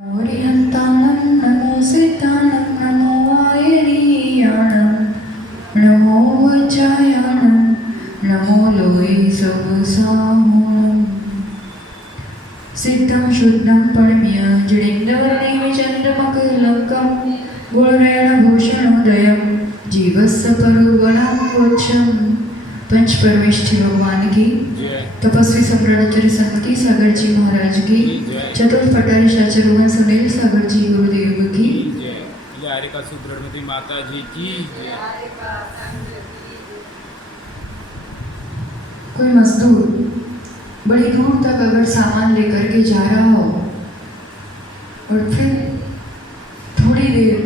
ओरियन्तानं नमो सिद्धानं नमो वायरीयानं नमो वज्रायानं नमो लोये सबसाहुनं सिद्धं शुद्धं परम्य जडिन्दवर्णेमि चन्द्रमकलङ्कं गुणरेणभूषणोदयं जीवस्य परुगणं वोच्छं पंच परमेष्ठी भगवान की, तपस्वी सम्राटाचार्य संत सागर जी महाराज की, चतुर्थ पटारी आचार्य सुनील सागर जी गुरुदेव की, हरिका सुब्रमण्यती माता जी की। कोई मजदूर बड़ी दूर तक अगर सामान लेकर के जा रहा हो और फिर थोड़ी देर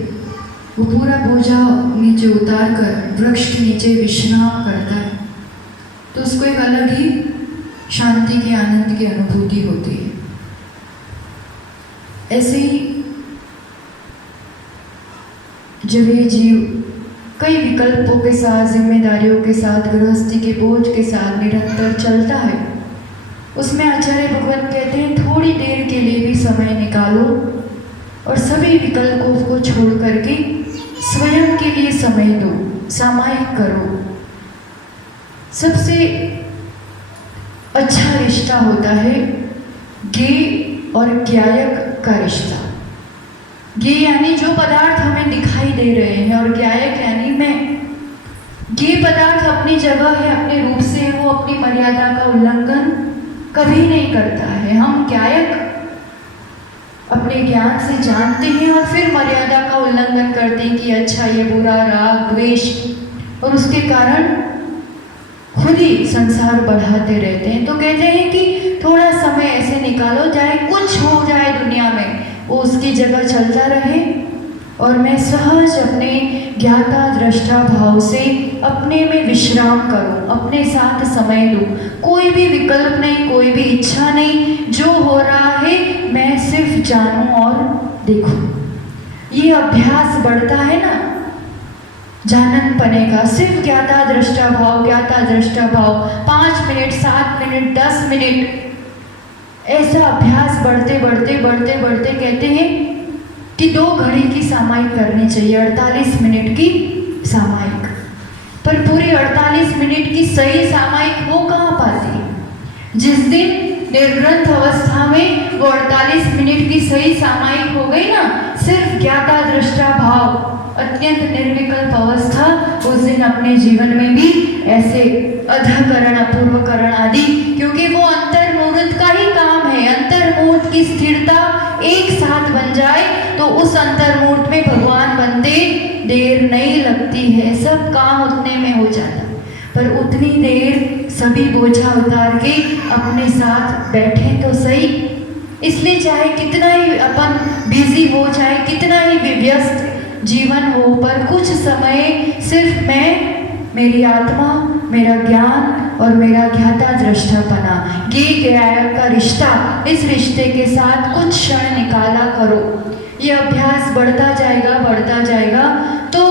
वो पूरा बोझा नीचे उतार कर वृक्ष के नीचे विश्राम करता है तो उसको एक अलग ही शांति की, आनंद की अनुभूति होती है। ऐसे ही जब ये जीव कई विकल्पों के साथ, जिम्मेदारियों के साथ, गृहस्थी के बोझ के साथ निरंतर चलता है, उसमें आचार्य भगवान कहते हैं थोड़ी देर के लिए भी समय निकालो और सभी विकल्पों को छोड़ करके स्वयं के लिए समय दो, सामायिक करो। सबसे अच्छा रिश्ता होता है ज्ञेय और ज्ञायक का रिश्ता। ज्ञेय यानी जो पदार्थ हमें दिखाई दे रहे हैं और ज्ञायक यानी मैं। ज्ञेय पदार्थ अपनी जगह है, अपने रूप से है, वो अपनी मर्यादा का उल्लंघन कभी नहीं करता है। हम ज्ञायक अपने ज्ञान से जानते हैं और फिर मर्यादा का उल्लंघन करते हैं कि अच्छा ये बुरा, राग, द्वेष, और उसके कारण खुद ही संसार बढ़ाते रहते हैं। तो कहते हैं कि थोड़ा समय ऐसे निकालो, चाहे कुछ हो जाए दुनिया में, वो उसकी जगह चलता रहे और मैं सहज अपने ज्ञाता दृष्टा भाव से अपने में विश्राम करूं, अपने साथ समय दूं। कोई भी विकल्प नहीं, कोई भी इच्छा नहीं, जो हो रहा है मैं सिर्फ जानूं और देखूं। ये अभ्यास बढ़ता है ना जानन पने का, सिर्फ ज्ञाता दृष्टा भाव, ज्ञाता दृष्टा भाव, 5 मिनट, 7 मिनट, 10 मिनट, ऐसा अभ्यास बढ़ते बढ़ते बढ़ते बढ़ते कहते हैं कि 2 घड़ी की सामायिक करनी चाहिए, 48 मिनट की सामायिक। पर पूरी 48 मिनट की सही सामायिक वो कहाँ पाती है? जिस दिन निर्ग्रंथ अवस्था में वो 48 मिनट की सही सामायिक हो गई ना, सिर्फ ज्ञाता दृष्टा भाव, अत्यंत निर्विकल्प अवस्था, उस दिन अपने जीवन में भी ऐसे अधकरण, अपूर्वकरण आदि, क्योंकि वो अंतर्मुहूर्त का ही काम है। अंतर्मुहूर्त की स्थिरता एक साथ बन जाए तो उस अंतर्मुहूर्त में भगवान बनते देर नहीं लगती है, सब काम उतने में हो जाता। पर उतनी देर सभी बोझा उतार के अपने साथ बैठे तो सही। इसलिए चाहे कितना ही अपन बिजी हो, चाहे कितना ही व्यस्त जीवन हो, पर कुछ समय सिर्फ मैं, मेरी आत्मा, मेरा ज्ञान और मेरा ज्ञाता दृष्टापना, ये ज्ञायक का रिश्ता, इस रिश्ते के साथ कुछ क्षण निकाला करो। ये अभ्यास बढ़ता जाएगा तो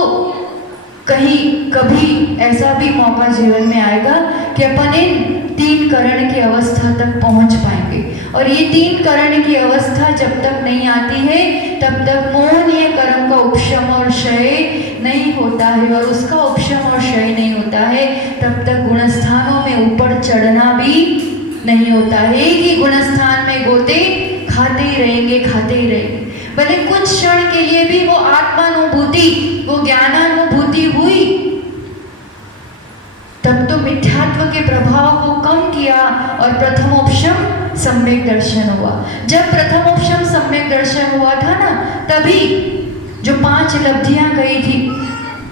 कहीं कभी ऐसा भी मौका जीवन में आएगा कि अपन इन 3 करण की अवस्था तक पहुंच पाएंगे। और ये 3 करण की अवस्था जब तक नहीं आती है तब तक मोहनीय कर्म का उपशम और क्षय नहीं होता है, और उसका उपशम और क्षय नहीं होता है तब तक गुणस्थानों में ऊपर चढ़ना भी नहीं होता है। एक ही गुणस्थान में गोते खाते ही रहेंगे। भले कुछ क्षण के लिए भी वो आत्मानुभूति, वो ज्ञानानुभूति हुई, तब तो मिथ्यात्व के प्रभाव को कम किया और प्रथमोपशम सम्यक दर्शन हुआ। जब प्रथमोपशम सम्यक दर्शन हुआ था ना, तभी जो 5 लब्धियां गई थी,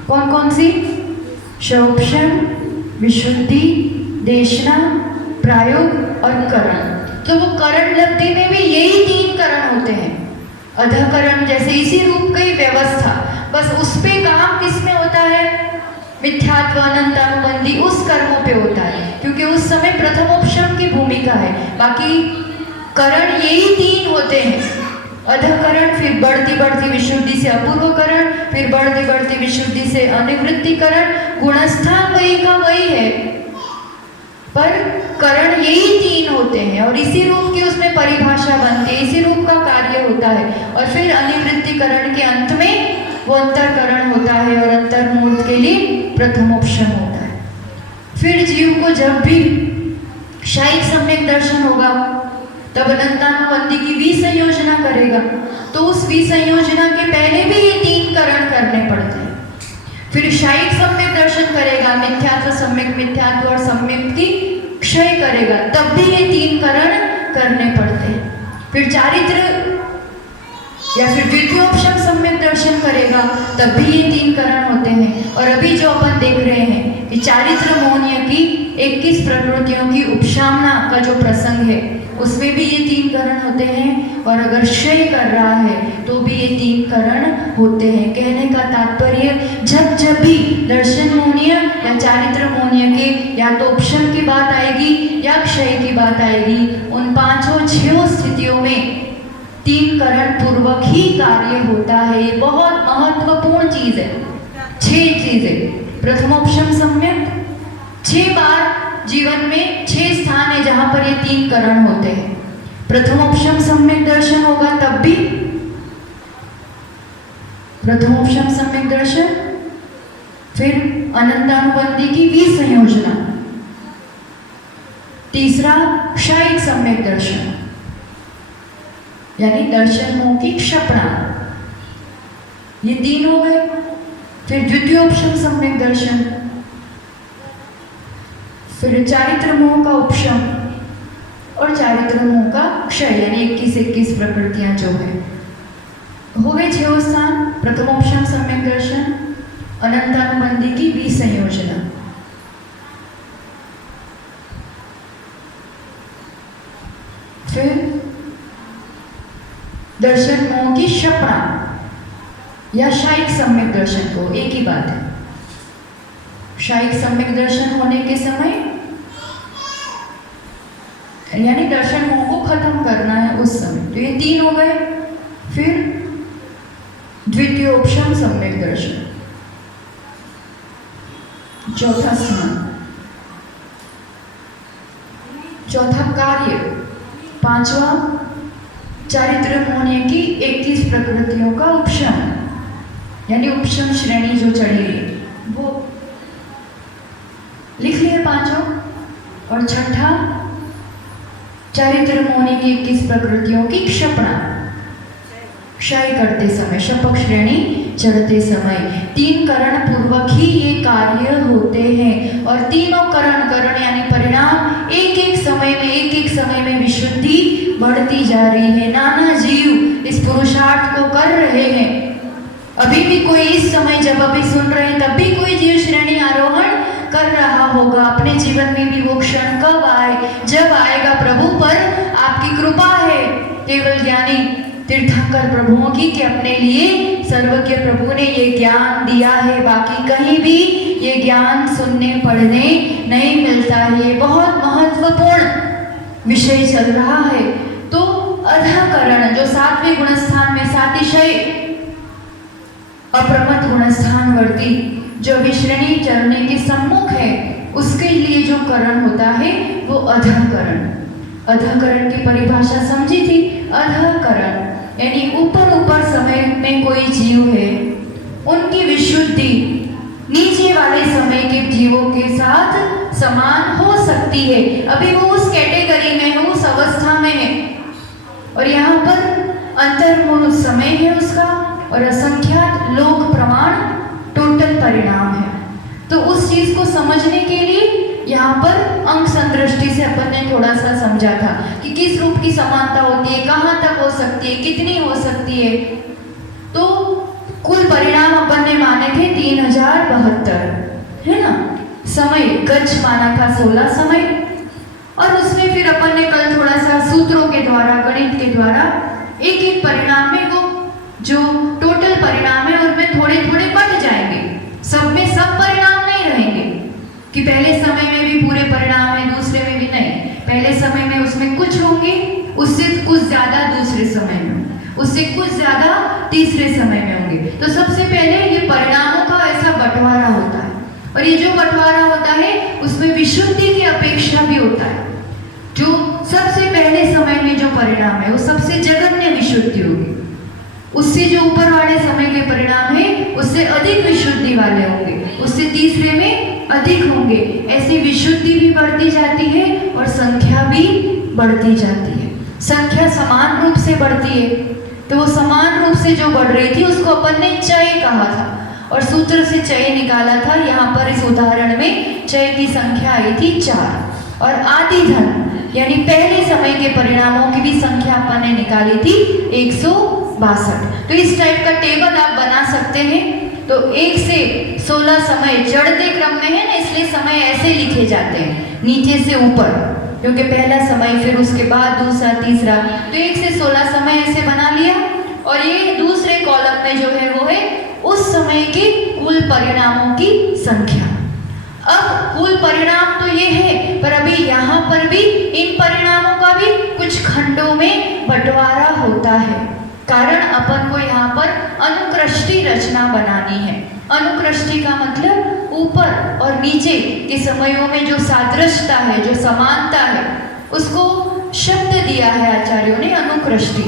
कौन कौन सी? शौक्षण, विशुद्धि, देशना, प्रायोग और करण। तो वो करण लब्धि में भी यही 3 करण होते हैं। अधकरण जैसे इसी रूप की व्यवस्था, बस उस पे काम किस में होता है? मिथ्यात्व, अनंतानुबंधी, उस कर्मों पे होता है, क्योंकि उस समय प्रथमोपशम की भूमिका है। बाकी करण यही 3 होते हैं। अधकरण, फिर बढ़ती बढ़ती विशुद्धि से अपूर्वकरण, फिर बढ़ती बढ़ती विशुद्धि से अनिवृत्तिकरण। गुणस्थान वही का वही है, पर करण यही 3 होते होते हैं और इसी रूप की उसमें परिभाषा बनती है, इसी रूप का कार्य होता है। और फिर अनिवृत्तिकरण के अंत में वो अंतरकरण होता है और अंतर्मूर्त के लिए प्रथमोपशम होता है। फिर जीव को जब भी शायिक सम्यक दर्शन होगा तब अनंतानुबंधी की विसंयोजना करेगा, तो उस विसंयोजना के पहले भी ये 3 करण करने पड़ते हैं। फिर शायिक सम्यक दर्शन करेगा, मिथ्यात्व सम्यक मिथ्यात्व और सम्यक की क्षय करेगा, तब भी ये 3 करण करने पड़ते हैं। फिर चारित्र या फिर द्वितीयोपशम सम्यक दर्शन करेगा, तब भी ये 3 करण होते हैं। और अभी जो अपन देख रहे हैं कि चारित्र मौन्य की 21 प्रकृतियों की उपशामना का जो प्रसंग है उसमें भी ये 3 करण होते हैं। और अगर क्षय कर रहा है तो भी ये 3 करण होते हैं। कहने का तात्पर्य, जब भी दर्शन मौन्य या चारित्र मौन्य के या तो उपशम की बात आएगी या क्षय की बात आएगी, उन 5-6 स्थितियों में 3 करण पूर्वक ही कार्य होता है। ये बहुत महत्वपूर्ण चीज है। 6 चीजें, प्रथमोपशम सम्यक, 6 बार जीवन में 6 स्थान है जहां पर ये 3 करण होते हैं। प्रथमोपशम सम्यक दर्शन होगा तब भी प्रथमोपशम सम्यक दर्शन, फिर अनंतानुबंधी की विसंयोजना, तीसरा शायिक सम्यक दर्शन यानी दर्शन मोह की क्षपणा, ये 3 हो गए। फिर द्वितीयोपशम सम्यक दर्शन, फिर चारित्र मोह का उपशम और चारित्र मोह का क्षय यानी 21 प्रकृतियां जो है। हो गए 6 स्थान, प्रथमोपशम सम्यक दर्शन, अनंतानुबंधी की विसंयोजना, फिर दर्शन मोह की क्षपणा या शायिक सम्यक दर्शन को एक ही बात है। शायिक सम्यक दर्शन होने के समय यानी दर्शन मोह को खत्म करना है उस समय, तो ये 3 हो गए। फिर द्वितीयोपशम सम्यक दर्शन, चौथा स्थान, चौथा कार्य, 5वां चारित्र मौन्य की 21 प्रकृतियों का उपशम यानी उपशम श्रेणी जो चढ़ी है वो लिख लिए 5। और छठा चारित्र मौन्य की 21 प्रकृतियों की क्षपणा, क्षय करते समय, शपक श्रेणी चढ़ते समय। 3 करण पूर्वक ही ये कार्य होते हैं। और तीनों करण यानी परिणाम एक समय में विशुद्धि बढ़ती जा रही है। नाना जीव इस पुरुषार्थ को कर रहे हैं। अभी भी कोई इस समय जब अभी सुन रहे हैं तब भी कोई जीव श्रेणी आरोहण कर रहा होगा। अपने जीवन में भी वो क्षण कब आए, जब आएगा प्रभु पर आपकी कृपा है केवल ज्ञानी तीर्थंकर प्रभुओं की कि अपने लिए सर्वज्ञ प्रभु ने ये ज्ञान दिया है। बाकी कहीं भी ये ज्ञान सुनने पढ़ने नहीं मिलता है। ये बहुत महत्वपूर्ण विषय चल रहा है। तो अधःकरण जो 7वें गुणस्थान में सातिशय अप्रमथ गुणस्थानवर्ती जो विश्रेणी चढ़ने के सम्मुख है, उसके लिए जो करण होता है वो अधःकरण। अधःकरण की परिभाषा समझी थी। अधःकरण यानी ऊपर समय में कोई जीव है, उनकी विशुद्धि नीचे वाले समय के जीवों के साथ समान हो सकती है। अभी वो उस कैटेगरी में है, उस अवस्था में है। और यहाँ पर अंतर्मुख समय है उसका और असंख्यात लोक प्रमाण टोटल परिणाम है। तो उस चीज को समझने के लिए यहाँ पर अंक संदृष्टि से अपन ने थोड़ा सा समझा था कि किस रूप की समानता होती है, कहाँ तक हो सकती है, कितनी हो सकती है। तो कुल परिणाम अपन ने माने थे 3072, है ना। समय गज माना था 16 समय, और उसमें फिर अपन ने कल थोड़ा सा सूत्रों के द्वारा, गणित के द्वारा एक परिणाम में वो जो टोटल परिणाम है उनमें थोड़े थोड़े बट जाएंगे। सब में सब परिणाम नहीं रहेंगे कि पहले समय में भी पूरे परिणाम है, दूसरे में भी नहीं। पहले समय में उसमें कुछ होंगे, उससे कुछ ज्यादा दूसरे समय में, उससे कुछ ज्यादा तीसरे समय में होंगे। तो सबसे पहले ये परिणामों का ऐसा बंटवारा होता है, और ये जो बंटवारा होता है उसमें विशुद्धि की अपेक्षा भी होता है। जो सबसे पहले समय में जो परिणाम है वो सबसे जघन्य विशुद्धि होगी। उससे जो ऊपर वाले समय के परिणाम है उससे अधिक विशुद्धि वाले होंगे, उससे तीसरे में अधिक होंगे। ऐसी विशुद्धि भी बढ़ती जाती है और संख्या भी बढ़ती जाती है। संख्या समान रूप से बढ़ती है, तो वो समान रूप से जो बढ़ रही थी उसको अपन ने चय कहा था और सूत्र से चय निकाला था। यहाँ पर इस उदाहरण में चय की संख्या आई थी 4 और आदि धन यानी पहले समय के परिणामों की भी संख्या अपन ने निकाली थी 162। तो इस टाइप का टेबल आप बना सकते हैं। तो 1 से 16 समय चढ़ते क्रम में है ना, इसलिए समय ऐसे लिखे जाते हैं नीचे से ऊपर, क्योंकि पहला समय फिर उसके बाद दूसरा तीसरा। तो 1 से 16 समय ऐसे बना लिया और ये दूसरे कॉलम में जो है वो है उस समय के कुल परिणामों की संख्या। अब कुल परिणाम तो ये है, पर अभी यहाँ पर भी इन परिणामों का भी कुछ खंडों में बंटवारा होता है। कारण अपन को यहाँ पर अनुकृष्टि रचना बनानी है। अनुकृष्टि का मतलब ऊपर और नीचे के समयों में जो सादृश्यता है, जो समानता है, उसको शब्द दिया है आचार्यों ने अनुकृष्टि।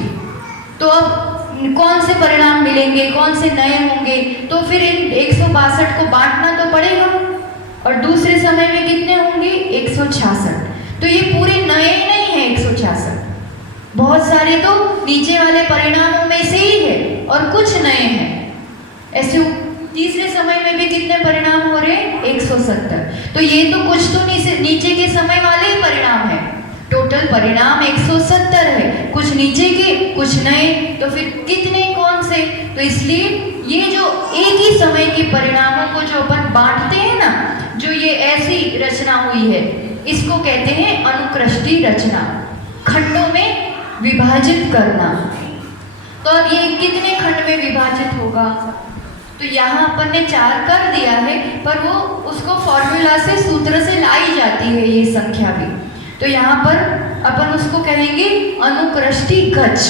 तो अब कौन से परिणाम मिलेंगे, कौन से नए होंगे, तो फिर इन 162 को बांटना तो पड़ेगा। और दूसरे समय में कितने होंगे 166। तो ये पूरे नए नहीं है 166, बहुत सारे तो नीचे वाले परिणामों में से ही है और कुछ नए हैं। ऐसे तीसरे समय में भी कितने परिणाम हो रहे हैं 170। तो ये तो कुछ तो नीचे के समय वाले ही परिणाम है। टोटल परिणाम 170 है, कुछ नीचे के कुछ नए, तो फिर कितने कौन से। तो इसलिए ये जो एक ही समय के परिणामों को जो अपन बांटते हैं ना, जो ये ऐसी रचना हुई है, इसको कहते हैं अनुकृष्टि रचना, खंडों में विभाजित करना। तो अब ये कितने खंड में विभाजित होगा, तो यहाँ अपन ने 4 कर दिया है, पर वो उसको फॉर्मूला से सूत्र से लाई जाती है ये संख्या भी। तो यहाँ पर अपन उसको कहेंगे अनुकृष्टि गज।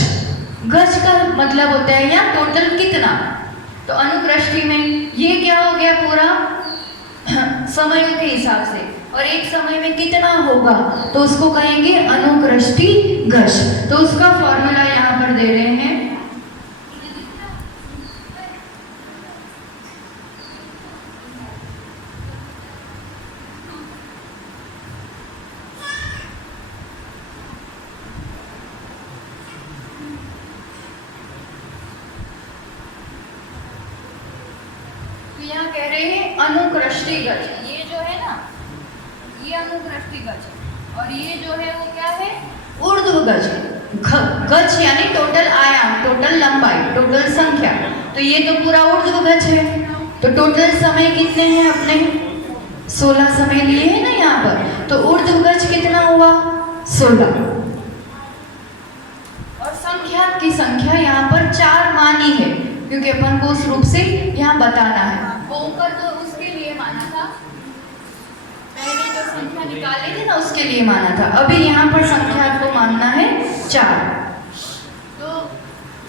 गज का मतलब होता है यहाँ टोटल कितना। तो अनुकृष्टि में ये क्या हो गया पूरा समयों के हिसाब से, और एक समय में कितना होगा तो उसको कहेंगे अनुकृष्टि गज। तो उसका फॉर्मूला यहाँ पर दे रहे हैं। यहाँ कह रहे हैं अनुकृष्टि गज। ये जो है ना, ये अनुकृष्टि गज है और ये जो है वो क्या है ऊर्ध्व गज। गज यानी टोटल आयाम, टोटल लंबाई, टोटल संख्या। तो ये तो पूरा ऊर्ध्व गज है। तो टोटल समय कितने हैं अपने 16 समय लिए हैं ना यहाँ पर। तो ऊर्ध्व गज कितना हुआ 16। और संख्या की संख्या यहाँ पर 4 मानी है, क्योंकि अपन को उस रूप से यहाँ बताना है। ओंकार तो उसके लिए माना था, पहले जो संख्या निकाले थे ना उसके लिए माना था। अभी यहाँ पर संख्या को मानना है 4। तो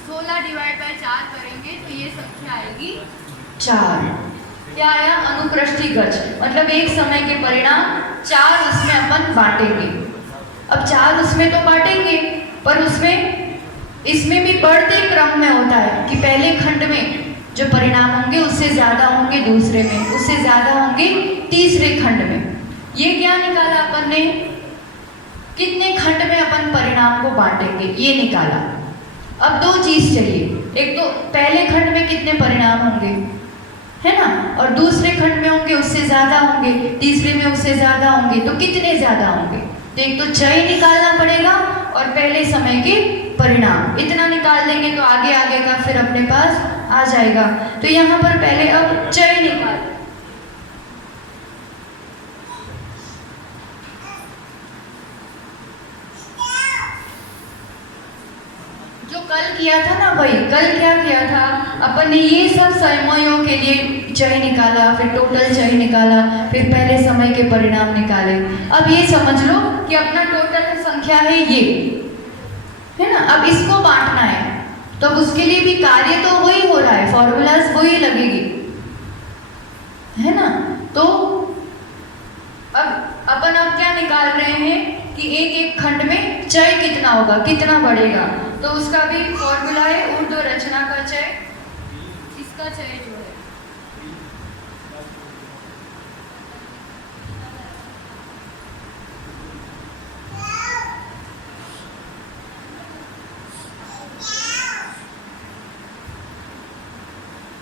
16 डिवाइड बाय 4 करेंगे तो ये संख्या आएगी 4। क्या आया अनुकृष्टि गज, मतलब एक समय के परिणाम 4 उसमें अपन बांटेंगे। अब 4 उसमें तो बांटेंगे, पर उसमें इसमें भी बढ़ते क्रम में होता है कि पहले खंड में जो परिणाम होंगे उससे ज़्यादा होंगे दूसरे में, उससे ज़्यादा होंगे तीसरे खंड में। ये क्या निकाला अपन ने, कितने खंड में अपन परिणाम को बांटेंगे ये निकाला। अब 2 चीज़ चाहिए, एक तो पहले खंड में कितने परिणाम होंगे है ना, और दूसरे खंड में होंगे उससे ज़्यादा होंगे, तीसरे में उससे ज़्यादा होंगे, तो कितने ज़्यादा होंगे। तो एक तो चय निकालना पड़ेगा और पहले समय के परिणाम, इतना निकाल देंगे तो आगे आगे का फिर अपने पास आ जाएगा। तो यहाँ पर पहले अब चय निकाल, जो कल किया था ना, वही कल क्या किया था अपन ने, ये सब समयों के लिए चय निकाला, फिर टोटल चय निकाला, फिर पहले समय के परिणाम निकाले। अब ये समझ लो कि अपना टोटल संख्या है ये है ना। अब इसको बांटना है, तो अब उसके लिए भी कार्य तो वही हो रहा है, फॉर्मूलाज वही लगेगी है ना। तो अब अपन क्या निकाल रहे हैं कि एक एक खंड में कितना होगा, कितना बढ़ेगा। तो उसका भी फॉर्मूला है ऊर्ध्व रचना का चय, इसका चय जो है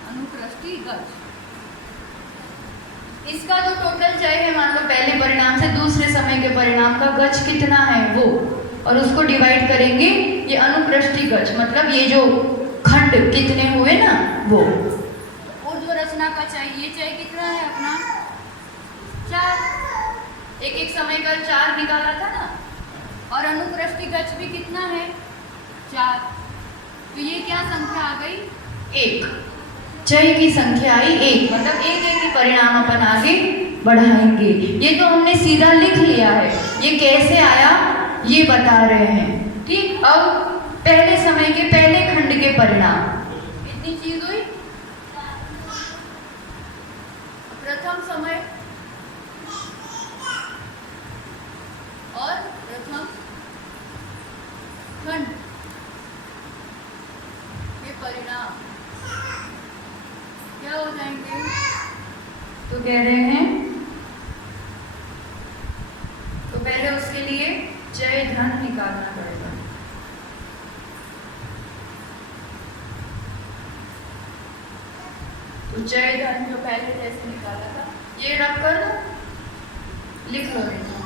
अनुप्रस्थी गज, इसका जो टोटल चय है, मान लो पहले परिणाम से दूसरे समय के परिणाम का गज कितना है वो, और उसको डिवाइड करेंगे ये अनुप्रस्थी गज, मतलब ये जो खंड कितने हुए ना वो। ऊर्ध्व रचना का चय, ये चय कितना है अपना 4, एक एक समय का 4 निकाला था ना, और अनुप्रस्थी गज भी कितना है 4, तो ये क्या संख्या आ गई 1, चय की संख्या आई 1, मतलब एक एक ही परिणाम अपन आगे बढ़ाएंगे। ये तो हमने सीधा लिख लिया है, ये कैसे आया ये बता रहे हैं। ठीक, अब पहले समय के पहले खंड के परिणाम, इतनी चीज हुई। प्रथम समय और प्रथम खंड के परिणाम क्या हो जाएंगे, तो कह रहे हैं, तो पहले उसके लिए चय धन निकालना पड़ेगा। तो चय धन जो पहले जैसे निकाला था, ये रख कर लिख लो बेटा।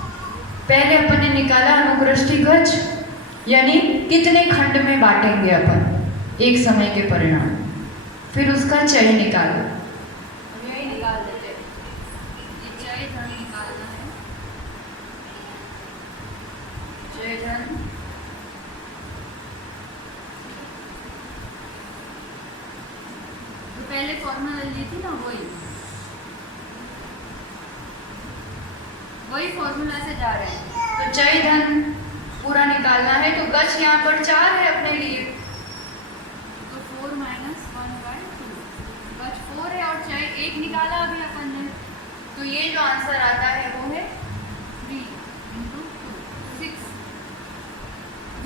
पहले अपन ने निकाला अनुप्रस्थी गज, यानी कितने खंड में बांटेंगे अपन एक समय के परिणाम, फिर उसका चय निकालो। यही निकाल देते, ये चय धन निकालना है, चय धन तो पहले फॉर्मूला ली थी ना, वही फॉर्मूला से जा रहे हैं। तो चय धन पूरा निकालना है, तो गज यहाँ पर 4 है अपने लिए, तो 4 - 1/2, गज 4 है और चय 1 निकाला अभी अपन ने, तो ये जो आंसर आता है वो है 3 × 2 6,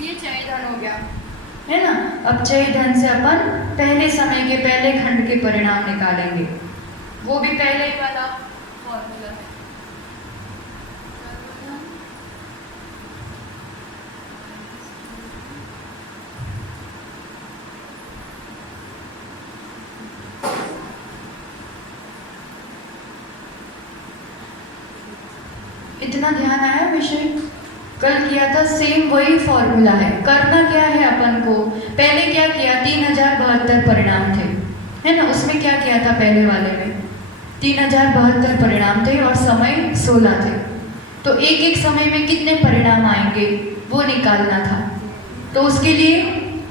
ये चय धन हो गया है ना। अब चय धन से अपन पहले समय के पहले खंड के परिणाम निकालेंगे, वो भी पहले ही वाला फॉर्मूला है। इतना ध्यान आया विषय, कल किया था सेम वही फॉर्मूला है। करना क्या है अपन को, पहले क्या किया, 3072 परिणाम थे है ना, उसमें क्या किया था पहले वाले में 3072 परिणाम थे और समय 16 थे, तो एक एक समय में कितने परिणाम आएंगे वो निकालना था। तो उसके लिए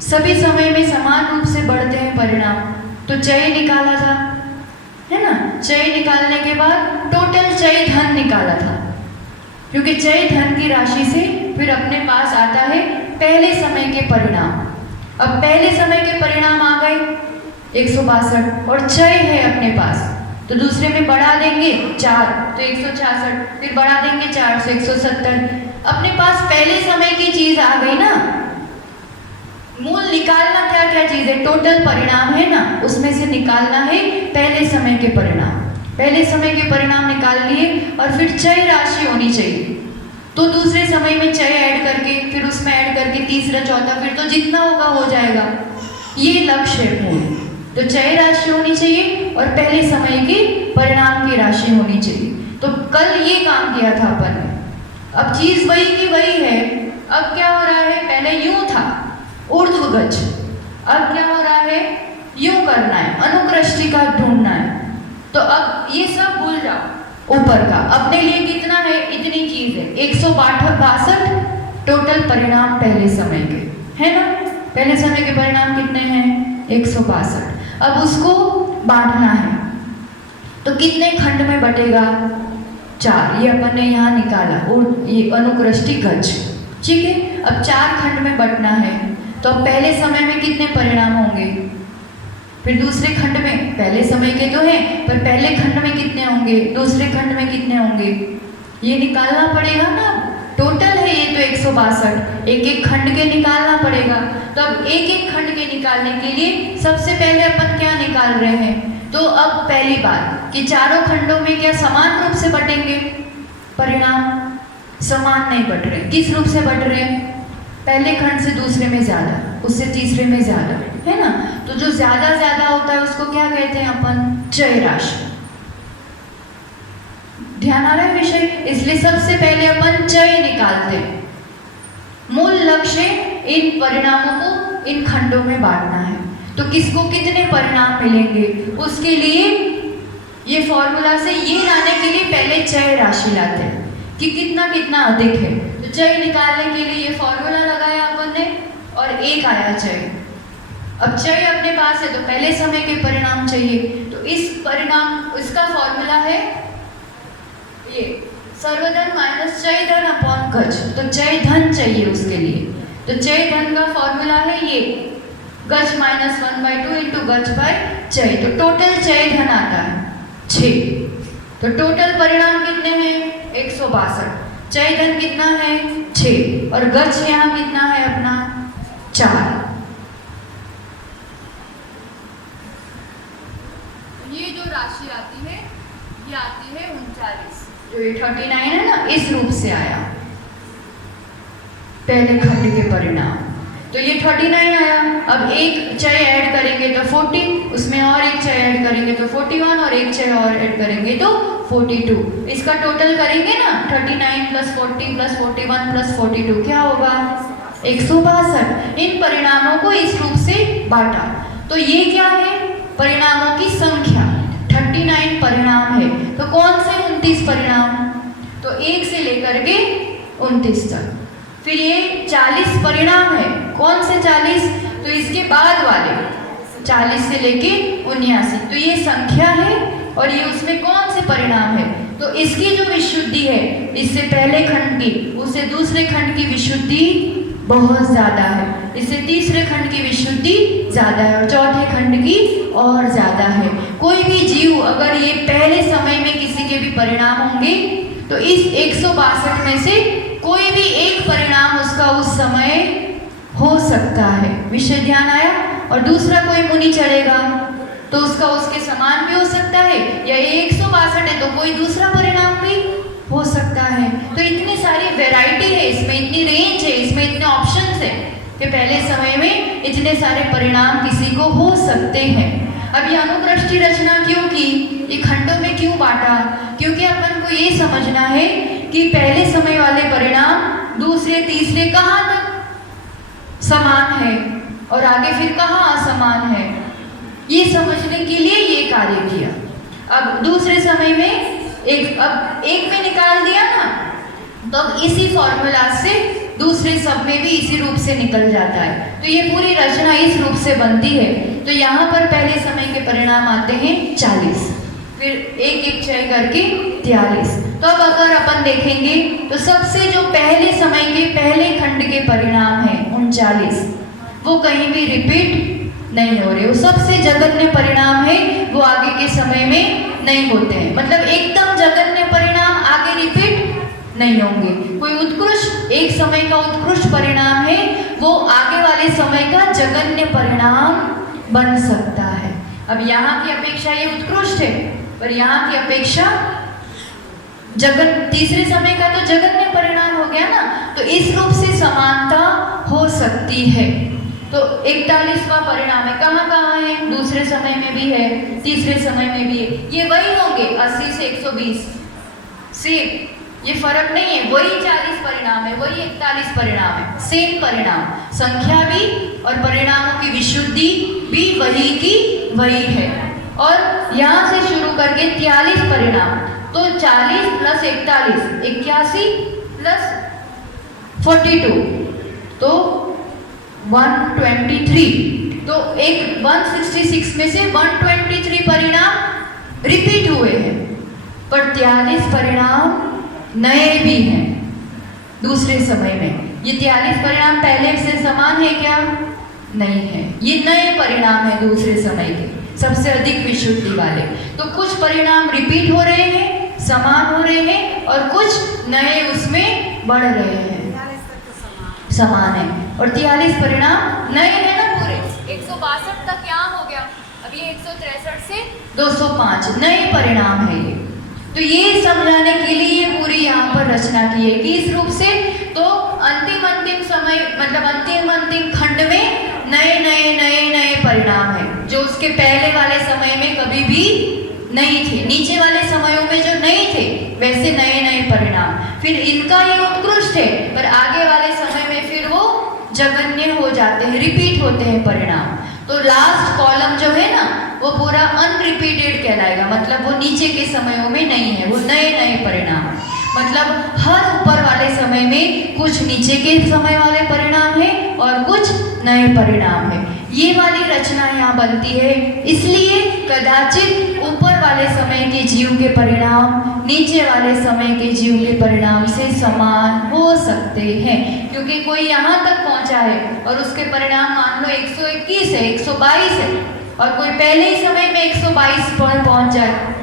सभी समय में समान रूप से बढ़ते हैं परिणाम, तो चय निकाला था है ना। चय निकालने के बाद टोटल चय धन निकाला था, क्योंकि चय धन की राशि से फिर अपने पास आता है पहले समय के परिणाम। अब पहले समय के परिणाम आ गए 162 और चय है अपने पास, तो दूसरे में बढ़ा देंगे 4 तो 166, फिर बढ़ा देंगे 4 से 170। अपने पास पहले समय की चीज आ गई ना। मूल निकालना क्या क्या चीज है, टोटल परिणाम है ना, उसमें से निकालना है पहले समय के परिणाम। पहले समय के परिणाम निकाल लिए और फिर चय राशि होनी चाहिए, तो दूसरे समय में चय ऐड करके फिर उसमें ऐड करके तीसरा चौथा, फिर तो जितना होगा हो जाएगा। ये लक्ष्य है मूल। तो चय राशि होनी चाहिए और पहले समय के परिणाम की राशि होनी चाहिए। तो कल ये काम किया था अपन ने। अब चीज वही की वही है। अब क्या हो रहा है, पहले यूं था ऊर्ध्व गज, अब क्या हो रहा है, यूं करना है, अनुकृष्टि का ढूंढना है। तो अब ये सब भूल जाओ, ऊपर का अपने लिए कितना है, इतनी चीज है 162 टोटल परिणाम पहले समय के है ना। पहले समय के परिणाम कितने हैं 162। अब उसको बांटना है, तो कितने खंड में बटेगा 4, ये अपन ने यहाँ निकाला, और ये अनुकृष्टि गज, ठीक है। अब 4 खंड में बटना है, तो अब पहले समय में कितने परिणाम होंगे, फिर दूसरे खंड में, पहले समय के तो हैं पर पहले खंड में कितने होंगे, दूसरे खंड में कितने होंगे, ये निकालना पड़ेगा ना टोटल है ये तो 162, एक एक खंड के निकालना पड़ेगा। तो अब एक एक खंड के निकालने के लिए सबसे पहले अपन क्या निकाल रहे हैं, तो अब पहली बात कि चारों खंडों में क्या समान रूप से बटेंगे, परिणाम समान नहीं बट रहे। किस रूप से बट रहे हैं, पहले खंड से दूसरे में ज़्यादा, उससे तीसरे में ज़्यादा, है ना। तो जो ज़्यादा ज़्यादा होता है उसको क्या कहते हैं अपन, चय राशि। ध्यान आ रहा है विषय, इसलिए सबसे पहले अपन चय निकालते हैं। मूल लक्ष्य इन परिणामों को इन खंडों में बांटना है। तो किसको कितने परिणाम मिलेंगे, उसके लिए ये फॉर्मूला से ये लाने के लिए पहले चय राशि लाते हैं कि कितना कितना अधिक है। तो चय निकालने के लिए ये फॉर्मूला लगाया अपन ने और एक आया चय। अब चय अपने पास है तो पहले समय के परिणाम चाहिए, तो इस परिणाम इसका फॉर्मूला है ये सर्वधन माइनस चय धन अपॉन गज। तो चय धन चाहिए उसके लिए, तो चय धन का फॉर्मूला है ये गज माइनस 1/2 इंटू गज बाय चय। तो टोटल चय धन आता है 6। तो टोटल परिणाम कितने हैं 162, चय धन कितना है 6 और गज यहाँ कितना है अपना 4। ये जो राशि आती है ये आती है 39। जो ये 39 है ना, इस रूप से आया पहले खंड के परिणाम। तो ये 39 आया। अब एक चय ऐड करेंगे तो 40, उसमें और एक चय ऐड करेंगे तो 41 और एक चय और ऐड करेंगे तो 42। इसका टोटल करेंगे ना 39 प्लस 40 प्लस 41 प्लस 42 क्या होगा 162। इन परिणामों को इस रूप से बांटा। तो ये क्या है, परिणामों की संख्या 39 परिणाम है। तो कौन से 29 परिणाम, तो 1 से लेकर के 29 तक। फिर ये 40 परिणाम है, कौन से 40, तो इसके बाद वाले 40 से लेके 79। तो ये संख्या है और ये उसमें कौन से परिणाम है, तो इसकी जो विशुद्धि है इससे पहले खंड की उससे दूसरे खंड की विशुद्धि बहुत ज़्यादा है, इससे तीसरे खंड की विशुद्धि ज़्यादा है और चौथे खंड की और ज़्यादा है। कोई भी जीव अगर ये पहले समय में किसी के भी परिणाम होंगे तो इस 162 में से कोई भी एक परिणाम उसका उस समय हो सकता है। विषय ध्यान आया। और दूसरा कोई मुनि चलेगा तो उसका उसके समान भी हो सकता है, या ये 162 है तो कोई दूसरा परिणाम भी हो सकता है। तो इतनी सारी वैरायटी है इसमें, इतनी रेंज है इसमें, इतने ऑप्शंस है कि पहले समय में इतने सारे परिणाम किसी को हो सकते हैं। अब ये अनुप्रष्टि रचना क्यों की, ये खंडों में क्यों बांटा, क्योंकि अपन को ये समझना है कि पहले समय वाले परिणाम दूसरे तीसरे कहाँ तक समान है और आगे फिर कहाँ असमान है, ये समझने के लिए ये कार्य किया। अब दूसरे समय में अब एक में निकाल दिया ना, तो अब इसी फॉर्मूला से दूसरे सब में भी इसी रूप से निकल जाता है। तो ये पूरी रचना इस रूप से बनती है। तो यहाँ पर पहले समय के परिणाम आते हैं 40, फिर एक एक चय करके 43। तो अब अगर अपन देखेंगे तो सबसे जो पहले समय के पहले खंड के परिणाम हैं 39, वो कहीं भी रिपीट नहीं हो रहे। वो सबसे जघन्य परिणाम है, वो आगे के समय में नहीं होते हैं। मतलब एकदम जघन्य परिणाम आगे रिपीट नहीं होंगे। कोई उत्कृष्ट एक समय का उत्कृष्ट परिणाम है, वो आगे वाले समय का जघन्य परिणाम बन सकता है। अब यहाँ की अपेक्षा ये उत्कृष्ट है, पर यहाँ की अपेक्षा तीसरे समय का तो जघन्य परिणाम हो गया ना, तो इस रूप से समानता हो सकती है। तो 41वां परिणाम है, कहाँ कहाँ है, दूसरे समय में भी है, तीसरे समय में भी है। ये वही होंगे 80 से 120 से, ये फर्क नहीं है, वही 40 परिणाम है, वही 41 परिणाम है, सेम परिणाम, संख्या भी और परिणामों की विशुद्धि भी वही की वही है। और यहाँ से शुरू करके 43 परिणाम, तो 40 प्लस 41 81 प्लस 42 तो 123। तो एक 166 में से 123 परिणाम रिपीट हुए हैं, पर 43 परिणाम नए भी हैं दूसरे समय में। ये 43 परिणाम पहले से समान है क्या, नहीं है, ये नए परिणाम है दूसरे समय के सबसे अधिक विशुद्धि वाले। तो कुछ परिणाम रिपीट हो रहे हैं, समान हो रहे हैं, और कुछ नए उसमें बढ़ रहे हैं, समान है। और 43 परिणाम नए हैं ना पूरे, 162 तक यहाँ हो गया, अब ये 163 से 205 नए परिणाम है ये। तो ये समझाने के लिए ये पूरी यहाँ पर रचना की है कि इस रूप से तो अंतिम समय मतलब अंतिम खंड में नए परिणाम है जो उसके पहले वाले समय में कभी भी नहीं थे, नीचे वाले समयों में जो नहीं थे वैसे नए परिणाम। फिर इनका ये उत्कृष्ट है पर आगे वाले समय में फिर वो जघन्य हो जाते हैं, रिपीट होते हैं परिणाम। तो लास्ट कॉलम जो है ना वो पूरा अनरिपीटेड कहलाएगा, मतलब वो नीचे के समयों में नहीं है, वो नए परिणाम। मतलब हर ऊपर वाले समय में कुछ नीचे के समय वाले परिणाम है और कुछ नए परिणाम है। ये वाली रचना यहाँ बनती है इसलिए कदाचित ऊपर वाले समय के जीव के परिणाम नीचे वाले समय के जीव के परिणाम से समान हो सकते हैं, क्योंकि कोई यहाँ तक पहुँचा है और उसके परिणाम मान लो 121 है, 122 है, और कोई पहले ही समय में 122 पर पहुँच जाए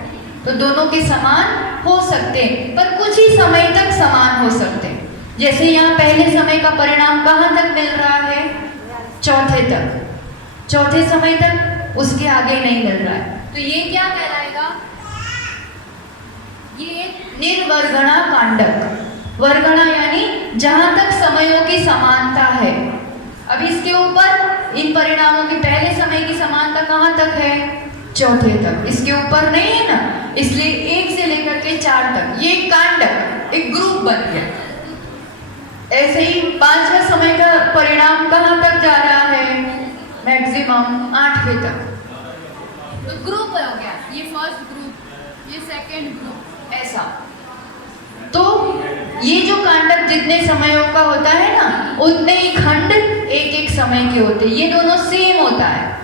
तो दोनों के समान हो सकते हैं, पर कुछ ही समय तक समान हो सकते हैं। जैसे यहाँ पहले समय का परिणाम कहाँ तक मिल रहा है, चौथे समय तक, उसके आगे नहीं मिल रहा है। तो ये क्या कहलाएगा, ये निर्वर्गणा कांडक। वर्गणा यानी जहां तक समयों की समानता है। अब इसके ऊपर इन परिणामों की पहले समय की समानता कहाँ तक है, चौथे तक, इसके ऊपर नहीं है ना, इसलिए 1 से लेकर के 4 तक ये कांडक एक ग्रुप बन गया। ऐसे ही 5वें समय का परिणाम कहाँ तक जा रहा है, मैक्सिमम 8वें तक। तो ग्रुप हो गया, ये फर्स्ट ग्रुप, ये सेकंड ग्रुप, ऐसा। तो ये जो कांडक जितने समयों का होता है ना उतने ही खंड एक समय के होते हैं, ये दोनों सेम होता है।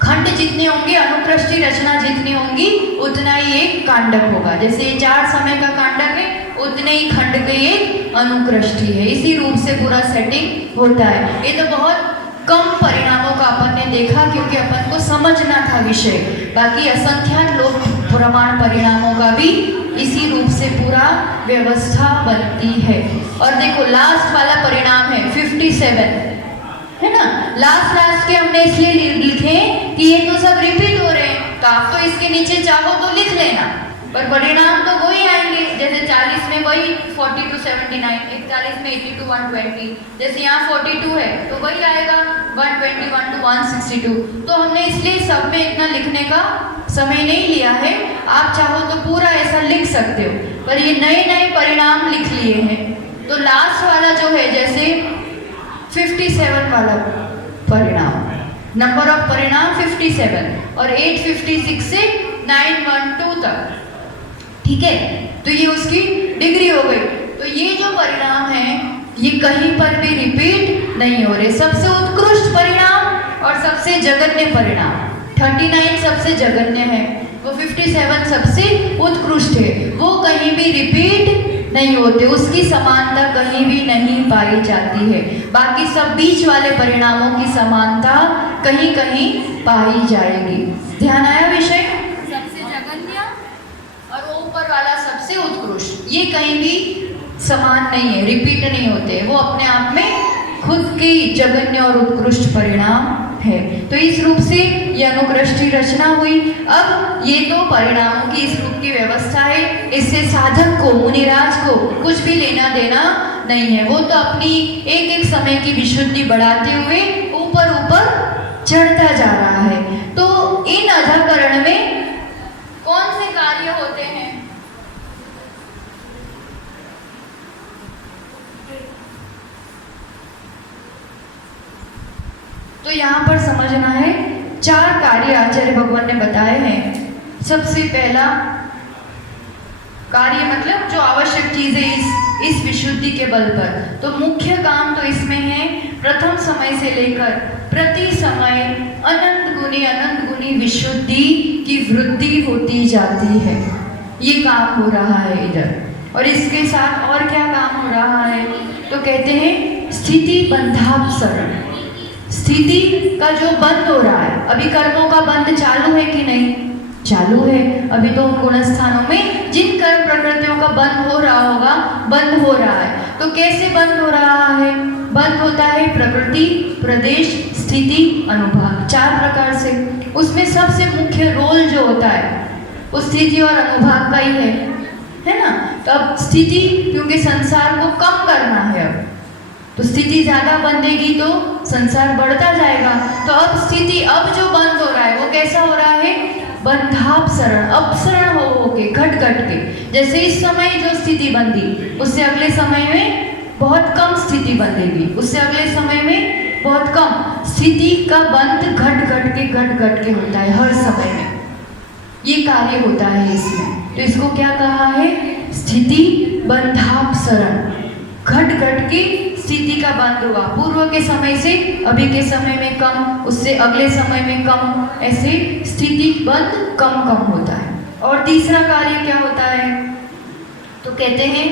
खंड जितने होंगे, अनुकृष्टि रचना जितनी होंगी उतना ही एक कांडक होगा। जैसे ये 4 समय का कांडक है उतने ही खंड के एक अनुकृष्टि है। इसी रूप से पूरा सेटिंग होता है। ये तो बहुत कम परिणामों का अपन ने देखा क्योंकि अपन को समझना था विषय, बाकी असंख्यात लोक प्रमाण परिणामों का भी इसी रूप से पूरा व्यवस्था बनती है। और देखो लास्ट वाला परिणाम है 57, है ना। लास्ट के हमने इसलिए लिखे कि ये तो सब रिपीट हो रहे हैं, तो आप तो इसके नीचे चाहो तो लिख लेना, पर परिणाम तो वही आएंगे। जैसे 40 में वही 40 to 79, 41 में 80 to 120, जैसे यहाँ 42 है तो वही आएगा 121 to 162। तो हमने इसलिए सब में इतना लिखने का समय नहीं लिया है, आप चाहो तो पूरा ऐसा लिख सकते हो, पर ये नए परिणाम लिख लिए हैं। तो लास्ट वाला जो है जैसे 57 वाला परिणाम, नंबर ऑफ परिणाम 57 और 856 से 912 तक, ठीक है। तो ये उसकी डिग्री हो गई। तो ये जो परिणाम है ये कहीं पर भी रिपीट नहीं हो रहे। सबसे उत्कृष्ट परिणाम और सबसे जघन्य परिणाम, 39 सबसे जघन्य है, वो 57 सबसे उत्कृष्ट है, वो कहीं भी रिपीट नहीं होते, उसकी समानता कहीं भी नहीं पाई जाती है। बाकी सब बीच वाले परिणामों की समानता कहीं कहीं पाई जाएगी। ध्यान आया विषय? सबसे जघन्य और ऊपर वाला सबसे उत्कृष्ट, ये कहीं भी समान नहीं है, रिपीट नहीं होते, वो अपने आप में खुद की जघन्य और उत्कृष्ट परिणाम है। तो इस रूप से ये अनुकृष्टि रचना हुई। अब ये तो परिणामों की इस रूप की व्यवस्था है, इससे साधक को, मुनिराज को कुछ भी लेना देना नहीं है। वो तो अपनी एक समय की विशुद्धि बढ़ाते हुए ऊपर चढ़ता जा रहा है। तो इन अधःकरण में कौन से कार्य होते हैं? तो यहाँ पर समझना है 4 कार्य आचार्य भगवान ने बताए हैं। सबसे पहला कार्य मतलब जो आवश्यक चीज है इस विशुद्धि के बल पर, तो मुख्य काम तो इसमें है प्रथम समय से लेकर प्रति समय अनंत गुनी विशुद्धि की वृद्धि होती जाती है। ये काम हो रहा है इधर। और इसके साथ और क्या काम हो रहा है? तो कहते हैं स्थिति बंधापसरण, स्थिति का जो बंद हो रहा है। अभी कर्मों का बंद चालू है कि नहीं? चालू है। अभी तो उन गुणस्थानों में जिन कर्म प्रकृतियों का बंद हो रहा होगा, बंद हो रहा है। तो कैसे बंद हो रहा है? बंद होता है प्रकृति, प्रदेश, स्थिति, अनुभाग, 4 प्रकार से। उसमें सबसे मुख्य रोल जो होता है वो स्थिति और अनुभाग का ही है ना। तो अब स्थिति, क्योंकि संसार को कम करना है, अब तो स्थिति ज़्यादा बंधेगी तो संसार बढ़ता जाएगा। तो अब स्थिति, अब जो बंद हो रहा है वो कैसा हो रहा है? बंधापसरण, अपसरण हो के, घट घट के। जैसे इस समय जो स्थिति बंधी, उससे अगले समय में बहुत कम स्थिति बंधेगी, उससे अगले समय में बहुत कम। स्थिति का बंध घट घट के होता है हर समय में, ये कार्य होता है इसमें। तो इसको क्या कहा है? स्थिति बंधापसरण। घट घट के स्थिति का बंध हुआ, पूर्व के समय से अभी के समय में कम, उससे अगले समय में कम, ऐसे स्थिति बंध कम कम होता है। और तीसरा कार्य क्या होता है? तो कहते हैं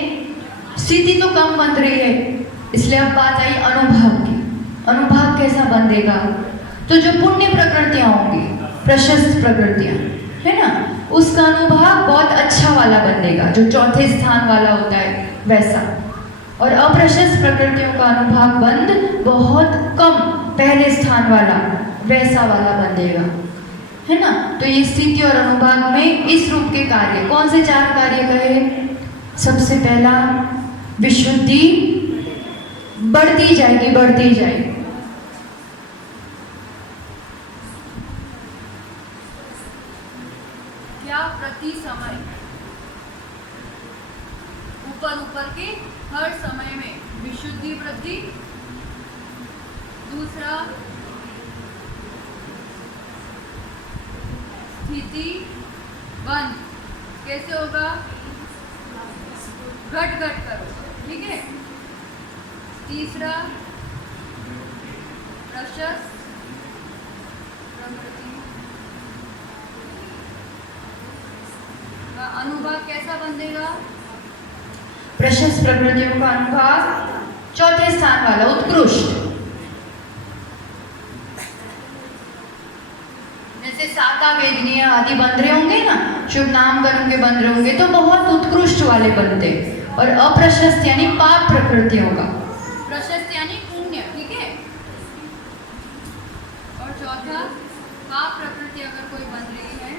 स्थिति तो कम बंध रही है, इसलिए अब बात आई अनुभाग की। अनुभाग कैसा बंधेगा? तो जो पुण्य प्रकृतियां होंगी, प्रशस्त प्रकृतियां, है ना, उसका अनुभाग बहुत अच्छा वाला बनेगा, जो चौथे स्थान वाला होता है वैसा। और अप्रशस्त प्रकृतियों का अनुभाग बंद बहुत कम, पहले स्थान वाला, वैसा वाला बंधेगा, है ना। तो ये स्थिति और अनुभाग में इस रूप के कार्य, कौन से 4 कार्य कहे? सबसे पहला विशुद्धि बढ़ती जाएगी, बढ़ती जाएगी। क्या प्रति समय, ऊपर के हर समय में विशुद्धि वृद्धि। दूसरा स्थिति बंद, कैसे होगा? घट घट करो, ठीक है। तीसरा प्रशस्त प्रकृति का अनुभाग कैसा बंधेगा? प्रशस्त प्रकृतियों का अनुभाग चौथे स्थान वाला, उत्कृष्ट। जैसे साका वेदनीय आदि बंध रहे होंगे ना, शुभ नाम कर्म के बंध रहे होंगे, तो बहुत उत्कृष्ट वाले बनते। और अप्रशस्त यानी पाप प्रकृतियों का, प्रशस्त यानी पुण्य, ठीक है। और चौथा पाप प्रकृति अगर कोई बन रही है,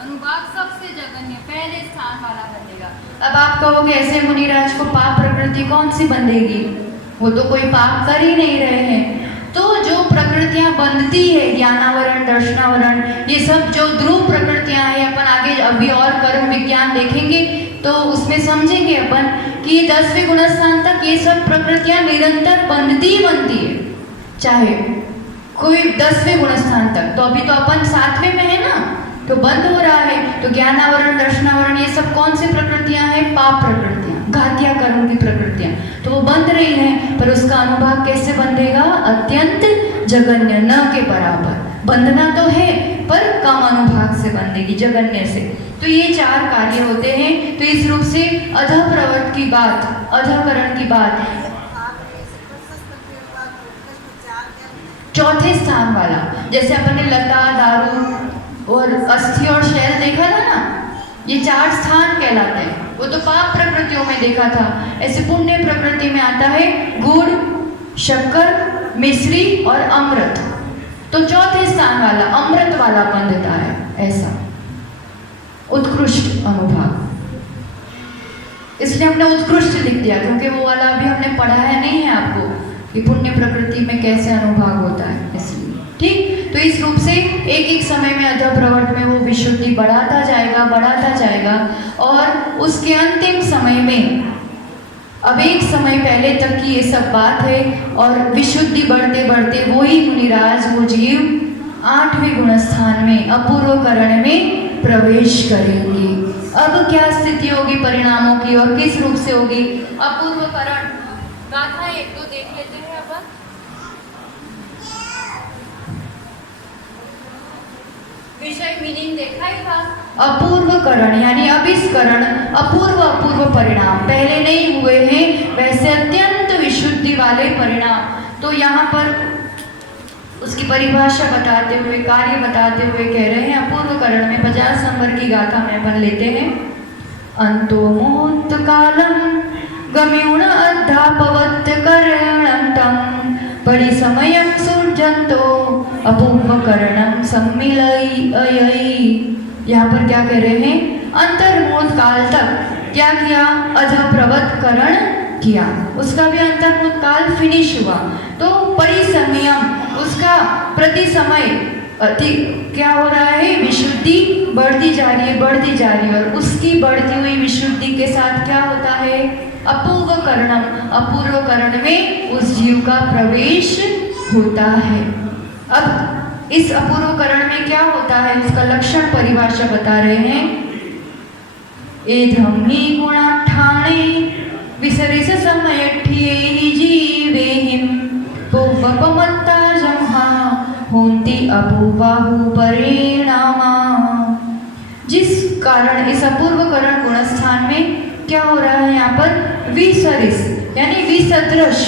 अनुभाग सबसे जघन्य पहले स्थान वाला बनेगा। अब आप कहोगे ऐसे मुनिराज को पाप प्रकृति कौन सी बंधेगी? वो तो कोई पाप कर ही नहीं रहे हैं। तो जो प्रकृतियां बंधती है, ज्ञानावरण, दर्शनावरण, ये सब जो ध्रुव प्रकृतियां हैं, अपन आगे अभी और कर्म विज्ञान देखेंगे तो उसमें समझेंगे अपन कि 10वें गुणस्थान तक ये सब प्रकृतियां निरंतर बंधती ही बनती है, चाहे कोई 10वें गुणस्थान तक। तो अभी तो अपन 7वें में है ना, तो बंद हो रहा है। तो ज्ञानावरण, दर्शनावरण, ये सब कौन सी प्रकृतियां हैं? पाप प्रकृतियां, घातिया कर्म की प्रकृतियां, तो वो बंध रही हैं। पर उसका अनुभाग कैसे बंधेगा? अत्यंत जघन्य, न के बराबर। बंधना तो है पर कम अनुभाग से बंधेगी, जघन्य से। तो ये 4 कार्य होते हैं। तो इस रूप से अधः प्रवर्त की बात, अधःकरण की बात, चौथे स्थान वाला, जैसे अपन ने लता, दारू और अस्थि और शैल देखा था ना, ये 4 स्थान कहलाते हैं। वो तो पाप प्रकृतियों में देखा था। ऐसे पुण्य प्रकृति में आता है गुड़, शक्कर, मिश्री और अमृत। तो चौथे स्थान वाला, अमृत वाला बंधता है, ऐसा उत्कृष्ट अनुभाग। इसलिए हमने उत्कृष्ट लिख दिया, क्योंकि वो वाला अभी हमने पढ़ाया नहीं है आपको कि पुण्य प्रकृति में कैसे अनुभाग होता है, इसलिए। ठीक, तो इस रूप से एक एक समय में अधः प्रवर्त में वो विशुद्धि बढ़ाता जाएगा और उसके अंतिम समय में, अब एक समय पहले तक की ये सब बात है, और विशुद्धि बढ़ते बढ़ते वही मुनिराज, वो जीव 8वें गुणस्थान में अपूर्व करण में प्रवेश करेंगे। अब क्या स्थिति होगी परिणामों की और किस रूप से होगी? अपूर्व करण गाथा 1-2 देख लेते हैं अपन। विषय मीनिंग देखा ही था। अपूर्व करण यानी अभिस्करण, अपूर्व परिणाम, पहले नहीं हुए हैं वैसे अत्यंत विशुद्धि वाले परिणाम। तो यहाँ पर उसकी परिभाषा बताते हुए, कार्य बताते हुए कह रहे हैं अपूर्व करण में 50 नंबर की गाथा में अपन लेते हैं। अंतो मुहूर्त कालम गम्यूण अध्यापवत् करणं तम परिसमयं सुर्जन्तो अपूर्व करणं सम्मिलयि। यहाँ पर क्या कह रहे हैं? अंतर्मुहूर्त काल तक क्या किया? अधप्रवत किया, उसका भी अंतर्मुहूर्त काल फिनिश हुआ। तो परिसमयम, उसका प्रति समय अति क्या हो रहा है? विशुद्धि बढ़ती जा रही है, बढ़ती जा रही है। और उसकी बढ़ती हुई विशुद्धि के साथ क्या होता है? अपूर्व करणम, अपूर्व करण में उस जीव का प्रवेश होता है। अब इस अपूर्व करण में क्या होता है? उसका लक्षण परिभाषा बता रहे हैं। एधम ही गुणाठाणे विसरिस समयठ्ये ही जीवेहिम पूर्वपमत्ता जम्हा होन्ति अपूर्वाहु परिणामा। जिस कारण इस अपूर्व करण गुणस्थान में क्या हो रहा है? यहाँ पर विसरिस यानी विसदृश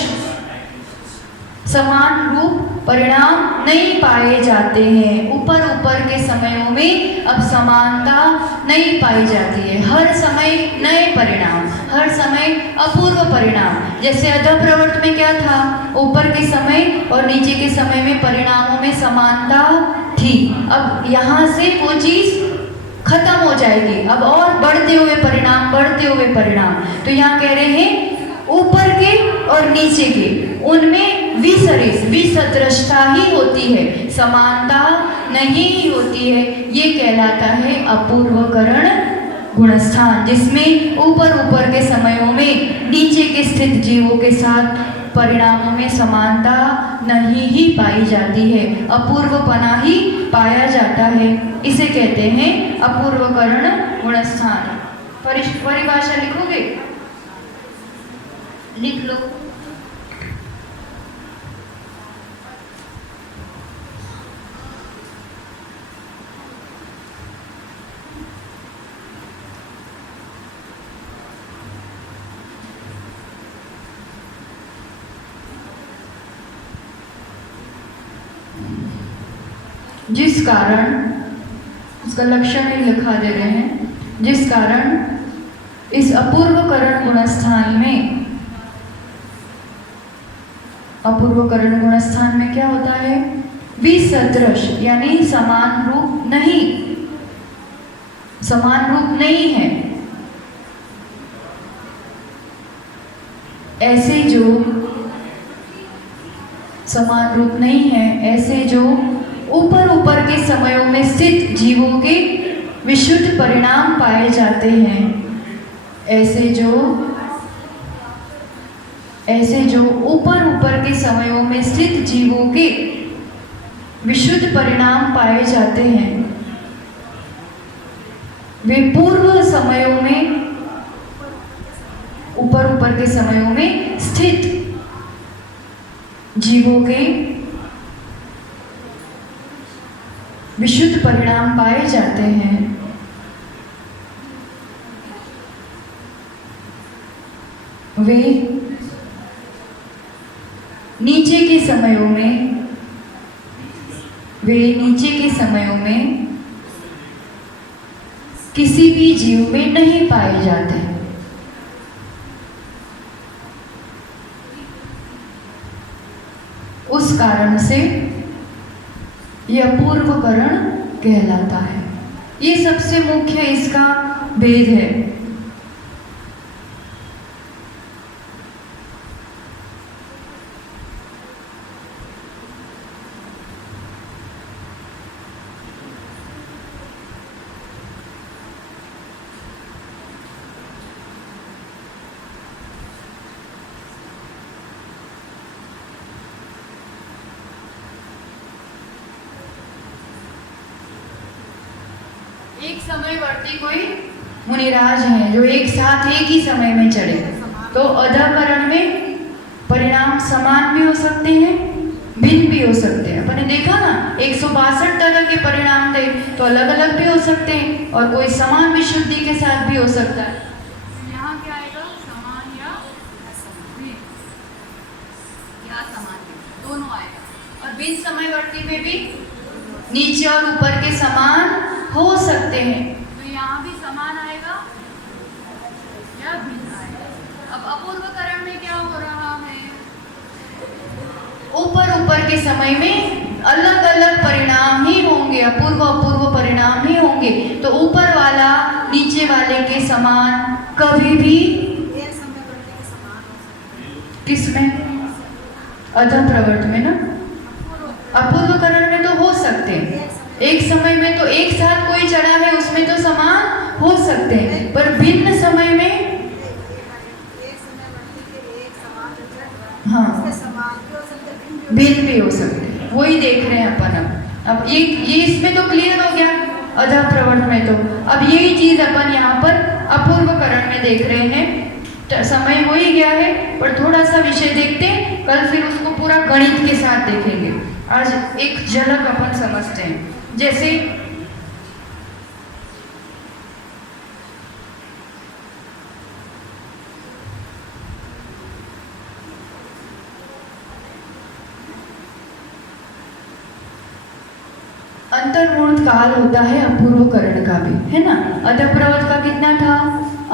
समान रूप परिणाम नहीं पाए जाते हैं। ऊपर ऊपर के समयों में अब समानता नहीं पाई जाती है। हर समय नए परिणाम, हर समय अपूर्व परिणाम। जैसे अधप्रवर्त में क्या था? ऊपर के समय और नीचे के समय में परिणामों में समानता थी। अब यहाँ से वो चीज खत्म हो जाएगी। अब और बढ़ते हुए परिणाम, बढ़ते हुए परिणाम। तो यहाँ कह रहे हैं ऊपर के और नीचे के उनमें विसरिस, विसदृशता ही होती है, समानता नहीं होती है। ये कहलाता है अपूर्व करण गुणस्थान, जिसमें ऊपर ऊपर के समयों में नीचे के स्थित जीवों के साथ परिणामों में समानता नहीं ही पाई जाती है, अपूर्वपना ही पाया जाता है। इसे कहते हैं अपूर्व करण गुणस्थान। परिभाषा लिखोगे? लिख लो। जिस कारण, उसका लक्षण ही लिखा दे रहे हैं, जिस कारण इस अपूर्व करण गुणस्थान में, अपूर्व करण गुणस्थान में क्या होता है? विसदृश यानी समान रूप नहीं, समान रूप नहीं है। ऐसे जो समान रूप नहीं है, ऐसे जो ऊपर ऊपर के समयों में स्थित जीवों के विशुद्ध परिणाम पाए जाते हैं, ऐसे जो ऊपर ऊपर के समयों में स्थित जीवों के विशुद्ध परिणाम पाए जाते हैं, वे पूर्व समयों में, ऊपर ऊपर के समयों में स्थित जीवों के विशुद्ध परिणाम पाए जाते हैं। वे नीचे के समयों में किसी भी जीव में नहीं पाए जाते। उस कारण से यह अपूर्व करण कहलाता है। ये सबसे मुख्य इसका भेद है। एक समयवर्ती कोई मुनिराज हैं जो एक साथ एक ही समय में चढ़े, तो अधकरण में परिणाम समान भी हो सकते हैं, भिन्न भी हो सकते हैं। अपने देखा ना 162 तरह के परिणाम थे, तो अलग अलग भी हो सकते हैं और कोई समान विशुद्धि के साथ भी हो सकता है। यहाँ क्या आएगा? समान या असमान। असमान भी, दोनों आएगा। और बिन समयवर्ती में भी नीचे और ऊपर के समान हो सकते हैं। तो यहाँ भी समान आएगा या भिन्न आएगा। अब अपूर्वकरण में क्या हो रहा है? ऊपर के समय में अलग अलग परिणाम ही होंगे, अपूर्व परिणाम ही होंगे। तो ऊपर वाला नीचे वाले के समान कभी भी किसमें? अधम प्रवर्त में ना, अपूर्वकरण में तो हो सकते हैं। एक समय में तो एक साथ कोई चढ़ा है उसमें तो समान हो सकते हैं, पर भिन्न समय में हाँ भिन्न भी हो सकते हैं। वही देख रहे हैं अपन। अब ये इसमें तो क्लियर हो गया अधम प्रवर्त में। तो अब यही चीज अपन यहाँ पर अपूर्वकरण में देख रहे हैं। समय हो ही गया है, पर थोड़ा सा विषय देखते हैं, कल फिर उसको पूरा गणित के साथ देखेंगे। आज एक झलक अपन समझते हैं। जैसे अंतर्मूर्त काल होता है अपूर्वकरण का भी, है ना। अधप्रवर्त का कितना था?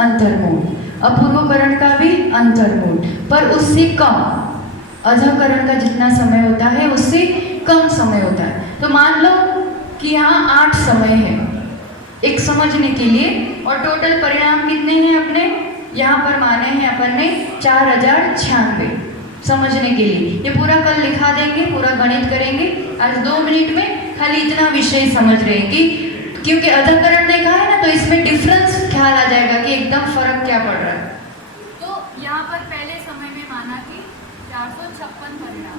अंतर्मूर्त। अपूर्वकरण का भी अंतर्मूर्त, पर उससे कम। अधकरण का जितना समय होता है उससे कम समय होता है। तो मान लो कि यहाँ 8 समय है एक समझने के लिए, और टोटल परिणाम कितने हैं अपने यहाँ पर माने हैं अपन ने 4096 समझने के लिए। ये पूरा कल लिखा देंगे, पूरा गणित करेंगे। आज 2 मिनट में खाली इतना विषय समझ रहे हैं कि क्योंकि अधकरण देखा है ना, तो इसमें डिफरेंस ख्याल आ जाएगा कि एकदम फर्क क्या पड़ रहा है। तो यहाँ पर पहले समय में माना कि 456 परिणाम,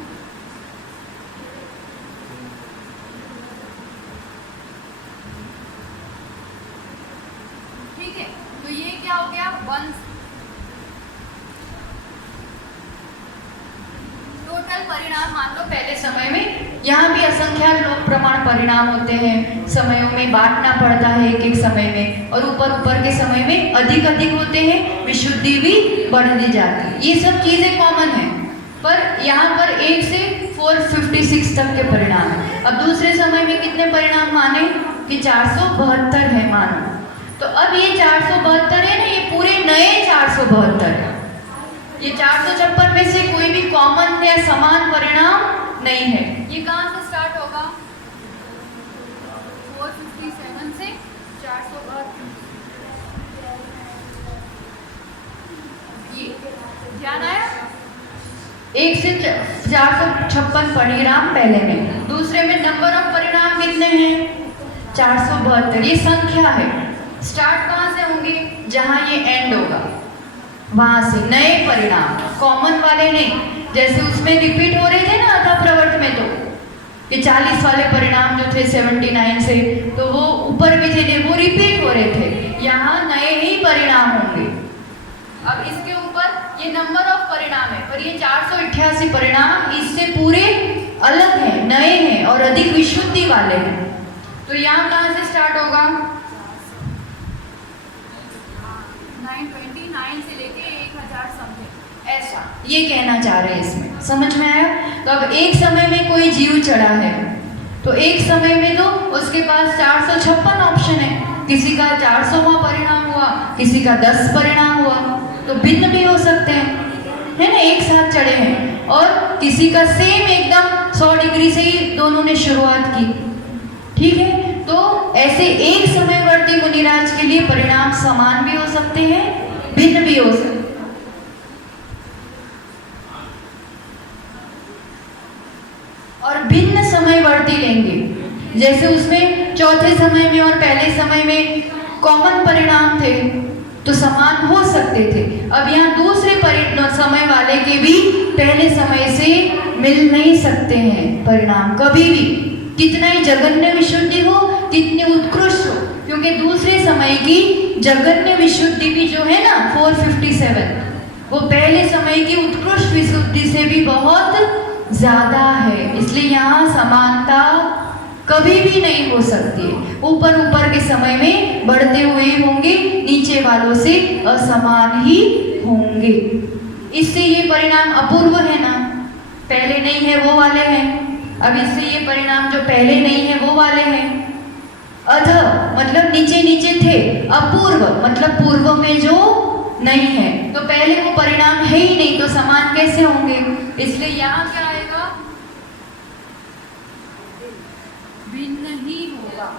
ठीक है। तो ये क्या हो गया? टोटल परिणाम मान लो पहले समय में। यहाँ भी असंख्यात लोक प्रमाण परिणाम होते हैं, समयों में बांटना पड़ता है एक समय में, और ऊपर के समय में अधिक होते हैं, विशुद्धि भी बढ़ती जाती है। ये सब चीजें कॉमन है, पर यहाँ पर 1 से 456 तक के परिणाम है। अब दूसरे समय में कितने परिणाम माने कि 472 है मानो। तो अब ये 472 है ना, ये पूरे नए 472 है। ये 456 में से कोई भी कॉमन या समान परिणाम नहीं है। ये कहाँ से स्टार्ट होगा? 457 से 472। ये ध्यान आया? 1 से 456 परिणाम पहले में, दूसरे में नंबर ऑफ परिणाम कितने हैं? 472। ये संख्या है। स्टार्ट कहाँ से होंगे? जहाँ ये एंड होगा वहां से नए परिणाम, कॉमन वाले नहीं। जैसे उसमें रिपीट हो रहे थे ना अधप्रवर्त में, तो ये 40 वाले परिणाम जो थे 79 से, तो वो ऊपर भी थे, वो रिपीट हो रहे थे। यहाँ नए ही परिणाम होंगे। अब इसके ऊपर ये नंबर ऑफ परिणाम है, पर ये 488 परिणाम इससे पूरे अलग हैं, नए हैं और अधिक विशुद्धि वाले हैं। तो यहाँ कहाँ से स्टार्ट होगा? 929 से लेके 1000 समथिंग, ऐसा ये कहना चाह रहे हैं इसमें। समझ में आया? तो अब एक समय में कोई जीव चढ़ा है, तो एक समय में तो उसके पास 456 ऑप्शन है। किसी का 400वां परिणाम हुआ, किसी का 10 परिणाम हुआ, तो भिन्न भी हो सकते हैं, है ना। एक साथ चढ़े हैं, और किसी का सेम एकदम 100 डिग्री से ही दोनों ने शुरुआत की, ठीक है। तो ऐसे एक समयवर्ती मुनिराज के लिए परिणाम समान भी हो सकते हैं, भिन्न भी हो सकते हैं। और भिन्न समयवर्ती लेंगे, जैसे उसमें चौथे समय में और पहले समय में कॉमन परिणाम थे तो समान हो सकते थे। अब यहाँ दूसरे समय वाले के भी पहले समय से मिल नहीं सकते हैं परिणाम कभी भी, कितना ही जघन्य विशुद्धि हो, कितनी उत्कृष्ट हो, क्योंकि दूसरे समय की जघन्य विशुद्धि भी जो है ना 457, वो पहले समय की उत्कृष्ट विशुद्धि से भी बहुत ज्यादा है। इसलिए यहाँ समानता कभी भी नहीं हो सकती। ऊपर के समय में बढ़ते हुए होंगे, नीचे वालों से असमान ही होंगे। इससे ये परिणाम अपूर्व है ना, नहीं है वो वाले हैं, अब इससे ये परिणाम जो पहले नहीं है वो वाले हैं। अध मतलब नीचे नीचे थे, अपूर्व मतलब पूर्व में जो नहीं है, तो पहले वो परिणाम है ही नहीं, तो समान कैसे होंगे? इसलिए यहाँ क्या आएगा? भिन्न ही होगा,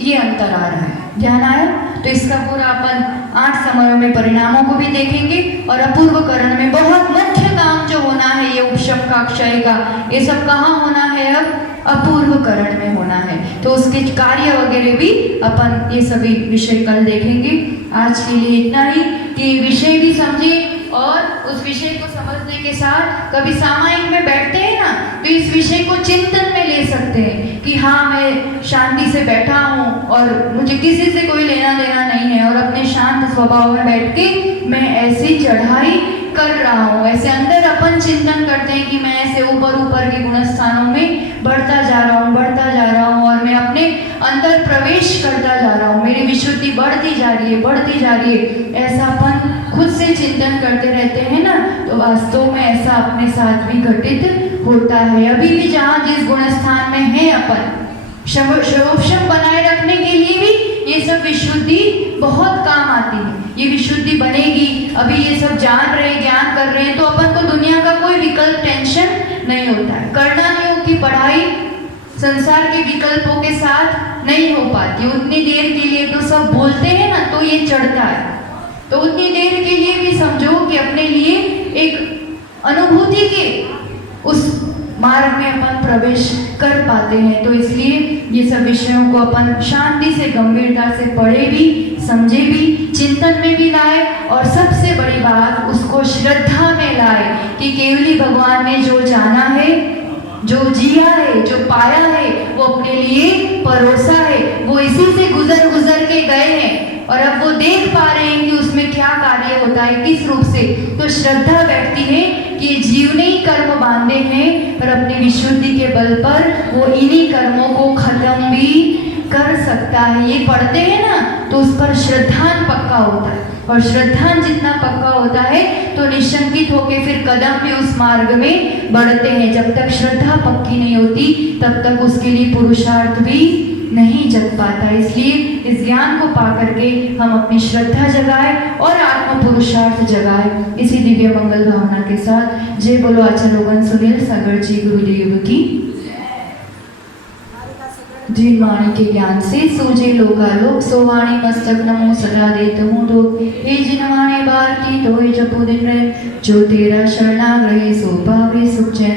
ये अंतर आ रहा है। ध्यान आया? तो इसका पूरा अपन 8 समयों में परिणामों को भी देखेंगे और अपूर्व करण में बहुत मुख्य काम जो होना है ये उपशम का क्षय का, ये सब कहाँ होना है? अब अपूर्व करण में होना है, तो उसके कार्य वगैरह भी अपन ये सभी विषय कल देखेंगे। आज के लिए इतना ही कि विषय भी समझे और उस विषय को समझने के साथ कभी सामायिक में बैठते हैं ना, तो इस विषय को चिंतन में ले सकते हैं कि हाँ मैं शांति से बैठा हूँ और मुझे किसी से कोई लेना देना नहीं है, और अपने शांत स्वभाव में बैठ के मैं ऐसी चढ़ाई कर रहा हूँ। ऐसे अंदर अपन चिंतन करते हैं कि मैं ऐसे ऊपर ऊपर के गुण स्थानों में बढ़ता जा रहा हूँ, बढ़ता जा रहा हूँ, और मैं अपने अंदर प्रवेश करता जा रहा हूँ, मेरी विशुद्धि बढ़ती जा रही है, बढ़ती जा रही है। ऐसा अपन खुद से चिंतन करते रहते हैं ना, तो वास्तव में ऐसा अपने साथ भी घटित होता है। अभी भी जहाँ जिस गुण स्थान में है अपन, शोभशम बनाए रखने के लिए भी ये सब विशुद्धि बहुत काम आती है। ये विशुद्धि बनेगी, अभी ये सब जान रहे हैं, ज्ञान कर रहे हैं, तो अपन को दुनिया का कोई विकल्प टेंशन नहीं होता है। करना योग की पढ़ाई संसार के विकल्पों के साथ नहीं हो पाती, उतनी देर के लिए तो सब बोलते हैं ना तो ये चढ़ता है, तो उतनी देर के लिए भी समझो कि अपने लिए एक अनुभूति के उस मार्ग में अपन प्रवेश कर पाते हैं। तो इसलिए ये सब विषयों को अपन शांति से गंभीरता से पढ़े भी, समझे भी, चिंतन में भी लाए, और सबसे बड़ी बात उसको श्रद्धा में लाए कि केवली भगवान ने जो जाना है, जो जिया है, जो पाया है, वो अपने लिए परोसा है, वो इसी से गुजर गुजर के गए हैं और अब वो देख पा रहे हैं कि उसमें क्या कार्य होता है, किस रूप से। तो श्रद्धा बैठती है कि जीव ने ही कर्म बांधे हैं और अपनी विशुद्धि के बल पर वो इन्हीं कर्मों को खत्म भी कर सकता है। ये पढ़ते हैं ना तो उस पर श्रद्धान पक्का होता है, और श्रद्धान जितना पक्का होता है तो निशंकित होके फिर कदम भी उस मार्ग में बढ़ते हैं। जब तक श्रद्धा पक्की नहीं होती तब तक उसके लिए पुरुषार्थ भी नहीं जग पाता। इसलिए इस ज्ञान को पा करके हम अपनी श्रद्धा जगाए और आत्म पुरुषार्थ जगाए। इसी दिव्य मंगल भावना के साथ जय बोलो आचार्योगन सुनील सागर जी गुरुदेव की। जिन वाणी के ज्ञान से सोजे लोकालोक, सो वाणी मस्तक नमो सदा देत हूँ लोक। हे जिन वाणी बार की तो जपो दिन रहे, जो तेरा शरणागृह सो पावे सुख चैन